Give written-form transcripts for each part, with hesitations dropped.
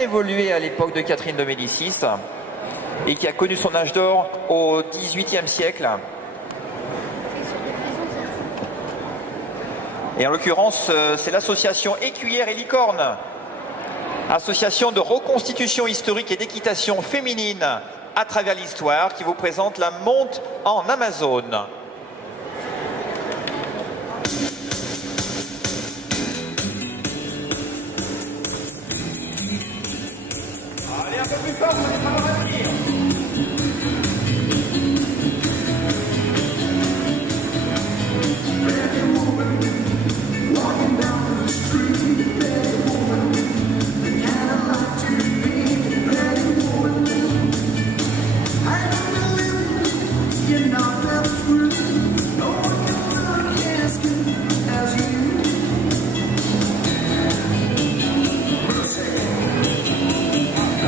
évolué à l'époque de Catherine de Médicis et qui a connu son âge d'or au XVIIIe siècle. Et en l'occurrence, c'est l'association Écuyère et Licorne, association de reconstitution historique et d'équitation féminine à travers l'histoire, qui vous présente la monte en Amazone. Allez, un peu plus fort, ça va revenir.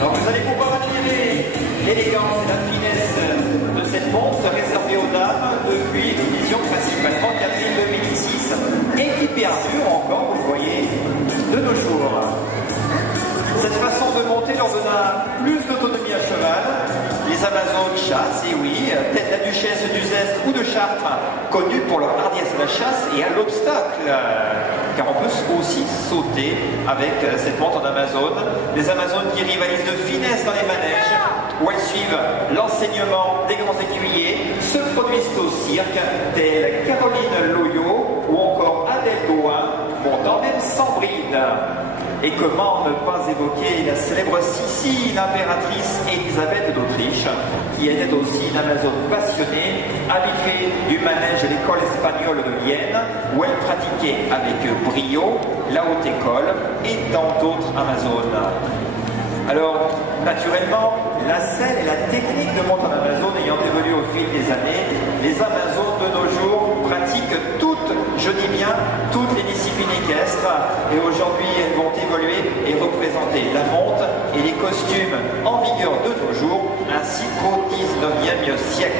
Alors vous allez pouvoir admirer l'élégance et la finesse de cette montre réservée aux dames depuis l'édition principalement Catherine de Médicis et qui perdure encore, vous le voyez, de nos jours. Cette façon de monter leur donna plus d'autonomie à cheval. Les Amazones chassent, et oui, tête la duchesse d'Uzès ou de Chartres, connue pour leur hardiesse à la chasse et à l'obstacle, car on peut aussi sauter avec cette montre en Amazone. Les Amazones qui rivalisent de finesse dans les manèges, où elles suivent l'enseignement des grands écuyers, se produisent au cirque, telles Caroline Loyot ou encore Adèle Gauin, montant même sans bride. Et comment ne pas évoquer la célèbre Sissi, l'impératrice Élisabeth d'Autriche, qui était aussi une Amazone passionnée, habituée du manège de l'école espagnole de Vienne, où elle pratiquait avec brio la haute école et tant d'autres Amazones. Alors, naturellement, la selle et la technique de monte en Amazone ayant évolué au fil des années, les Amazones de nos jours pratiquent toutes, je dis bien, toutes les disciplines équestres. Et aujourd'hui, elles vont évoluer et représenter la monte et les costumes en vigueur de nos jours, ainsi qu'au XIXe siècle.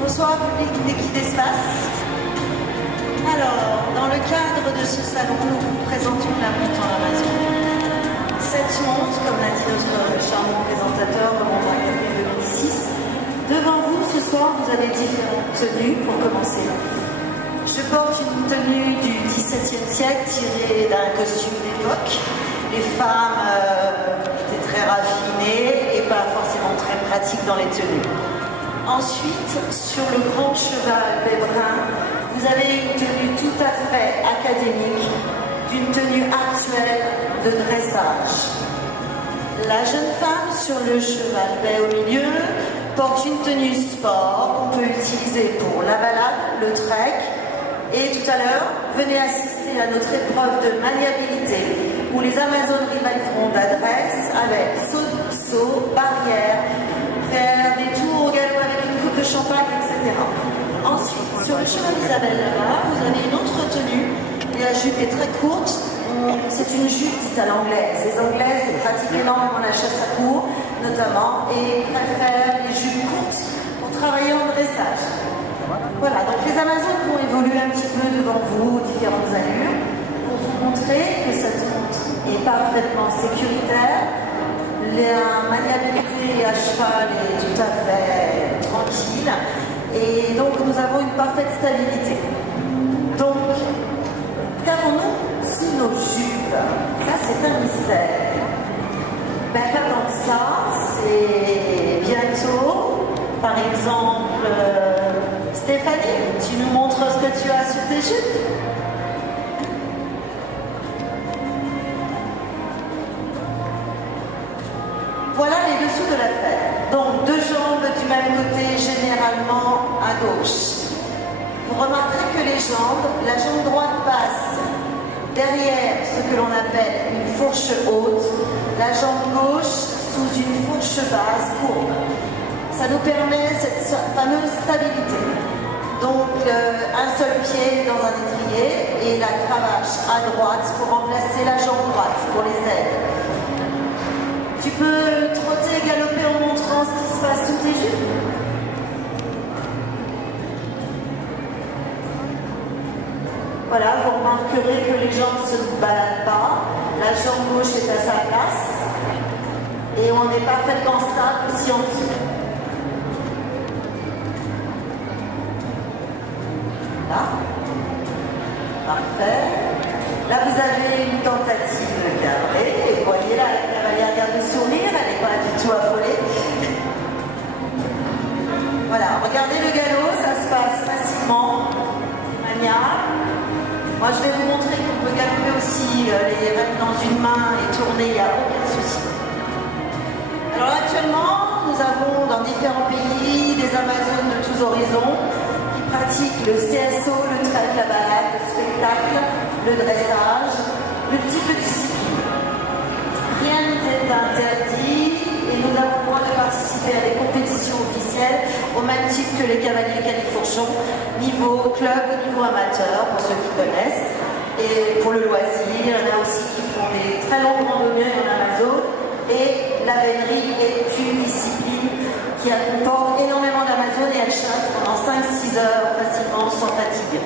Bonsoir public d'Équipe d'Espace. Alors, dans le cadre de ce salon, nous vous présentons la montre en Amazone. Cette montre, comme l'a dit notre charmant présentateur, remonte à Catherine de Médicis. Devant vous, ce soir, vous avez différentes tenues pour commencer. Je porte une tenue du XVIIe siècle tirée d'un costume d'époque. Les femmes étaient très raffinées et pas forcément très pratiques dans les tenues. Ensuite, sur le grand cheval Bébrin, vous avez une tenue tout à fait académique, d'une tenue actuelle de dressage. La jeune femme sur le cheval Bai au milieu porte une tenue sport qu'on peut utiliser pour la balade, le trek. Et tout à l'heure, venez assister à notre épreuve de maniabilité où les Amazones rivaliseront d'adresse avec saut, barrière, faire des tours au galop avec une coupe de champagne, etc. Ensuite, sur le cheval Isabelle là-bas, vous avez une autre tenue. La jupe est très courte. C'est une jupe dite à l'anglaise. Les Anglaises pratiquent énormément la chasse à court, notamment, et préfèrent les jupes courtes pour travailler en dressage. Voilà, donc les Amazones vont évoluer un petit peu devant vous, différentes allures, pour vous montrer que cette montre est parfaitement sécuritaire. La maniabilité à cheval est tout à fait tranquille et donc nous avons une parfaite stabilité. Donc, qu'avons-nous sous nos jupes? Ça, c'est un mystère. Ben, pas tant que ça, c'est bientôt, par exemple, Stéphanie, tu nous montres ce que tu as sur tes jupes? Voilà les dessous de l'affaire. même côté, généralement à gauche. Vous remarquerez que les jambes, la jambe droite passe derrière ce que l'on appelle une fourche haute, la jambe gauche sous une fourche basse courbe. Ça nous permet cette fameuse stabilité. Donc un seul pied dans un étrier et la cravache à droite pour remplacer la jambe droite pour les ailes. Tu peux trotter et galoper en montrant ce qui se passe sous tes jupes. Voilà, vous remarquerez que les jambes ne se baladent pas. La jambe gauche est à sa place. Et on est parfaitement stable aussi en dessous. Là. Parfait. Là, vous avez une tentative carrée. Et vous voyez là, la cavalière garde le sourire. Elle n'est pas du tout affolée. Voilà, regardez le galop. Ça se passe facilement. Maniable. Moi, je vais vous montrer qu'on peut galoper aussi les rênes dans une main et tourner, il n'y a aucun souci. Alors actuellement, nous avons dans différents pays des Amazones de tous horizons qui pratiquent le CSO, le trek, la balade, le spectacle, le dressage, multiples disciplines. Rien n'est interdit et nous avons le droit de participer à des compétitions officielles au même titre que les cavaliers califourchons, niveau club, niveau amateur, pour ceux qui connaissent. Et pour le loisir, il y en a aussi qui font des très longues randonnées en Amazone. Et la vénerie est une discipline qui comporte énormément d'Amazone et elle chasse pendant 5-6 heures facilement sans fatigue.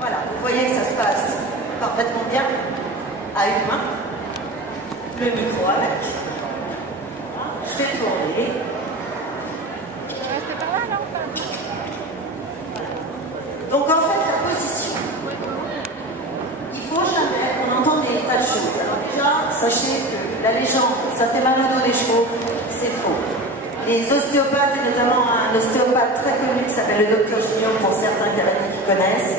Voilà, vous voyez que ça se passe parfaitement bien à une main. Le micro avec. Je vais tourner. Donc en fait, la position, il faut jamais, on entend des tas de choses. Alors déjà, sachez que la légende, ça fait mal au dos des chevaux, c'est faux. Les ostéopathes, et notamment un ostéopathe très connu qui s'appelle le docteur Gignon, pour certains cavaliers qui connaissent,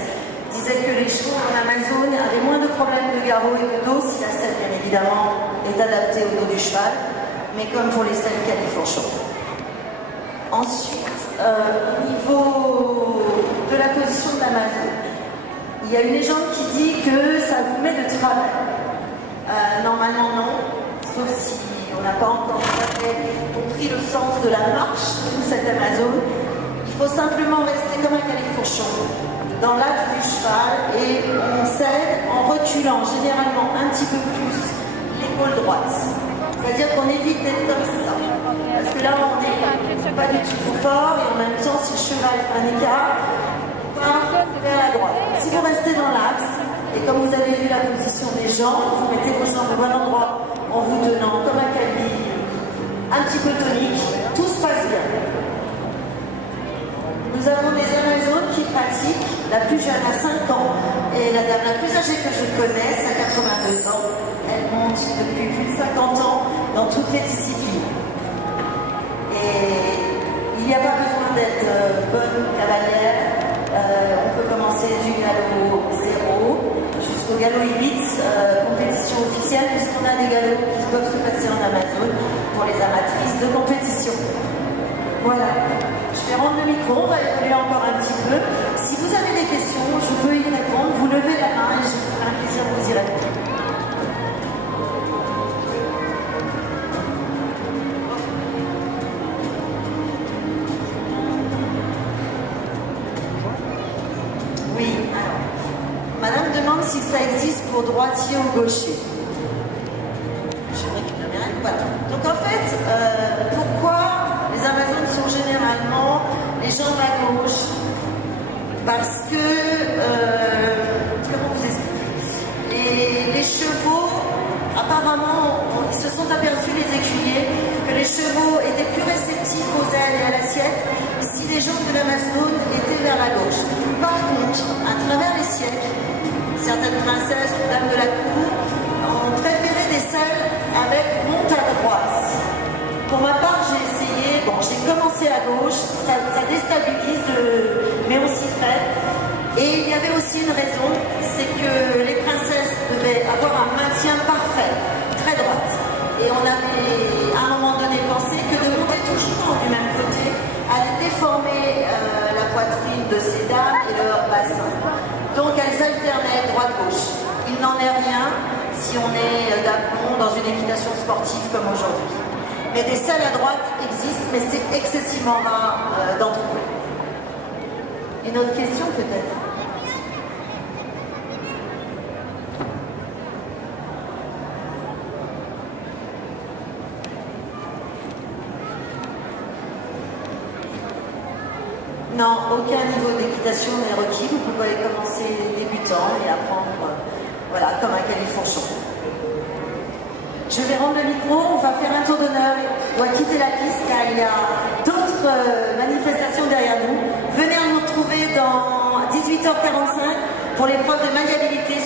disait que les chevaux en Amazone avaient moins de problèmes de garrot et de dos si la selle, bien évidemment, est adaptée au dos du cheval, mais comme pour les selles califourchons. Ensuite, au niveau de la position de l'Amazone, il y a une légende qui dit que ça vous met de travers. Normalement non, sauf si on n'a pas encore compris le sens de la marche de cette Amazone. Il faut simplement rester comme un califourchon dans l'axe du cheval et on cède en reculant généralement un petit peu plus l'épaule droite. C'est-à-dire qu'on évite d'être comme ça. Parce que là, on n'est pas du tout fort et en même temps, si le cheval fait un écart, on part vers la droite. Si vous restez dans l'axe, et comme vous avez vu la position des jambes, vous mettez vos jambes au bon endroit en vous tenant comme un caddie, un petit peu tonique, tout se passe bien. Nous avons des Amazones qui pratiquent, la plus jeune a 5 ans et la dame la plus âgée que je connaisse a 82 ans. Elle monte depuis plus de 50 ans dans toutes les disciplines. Et il n'y a pas besoin d'être bonne cavalière. On peut commencer du galop 0 jusqu'au galop 8, compétition officielle, puisqu'on a des galops qui peuvent se passer en Amazone pour les amatrices de compétition. Voilà. Je vais rendre le micro, on va évoluer encore un petit peu. Si vous avez des questions, je peux y répondre. Vous levez la main et je vous ferai un plaisir de vous y répondre. Oui, alors. Madame demande si ça existe pour droitier ou gaucher. Je récupère bien. Voilà. Donc en fait, pourquoi les Amazones sont généralement les jambes à gauche? Parce que, comment vous expliquer, les chevaux, apparemment, ils se sont aperçus, les écuyers, que les chevaux étaient plus réceptifs aux ailes et à l'assiette si les jambes de l'Amazone étaient vers la gauche. Par contre, à travers les siècles, certaines princesses ou dames de la cour ont préféré des selles avec monte à droite. Pour ma part, j'ai essayé, j'ai commencé à gauche, ça déstabilise, mais on s'y fait. Et il y avait aussi une raison, c'est que les princesses devaient avoir un maintien parfait, très droite. Et on avait à un moment donné pensé que de monter toujours du même côté allait déformer la poitrine de ces dames et leur bassin. Donc elles alternaient droite-gauche. Il n'en est rien si on est d'aplomb dans une équitation sportive comme aujourd'hui. Mais des selles à droite existent, mais c'est excessivement rare d'en trouver. Une autre question peut-être? Non, aucun niveau d'équitation n'est requis. Vous pouvez commencer débutant et apprendre voilà, comme un califourchon. Je vais rendre le micro, on va faire un tour d'honneur. On doit quitter la piste car il y a d'autres manifestations derrière nous. Venez nous retrouver dans 18h45 pour l'épreuve de maniabilité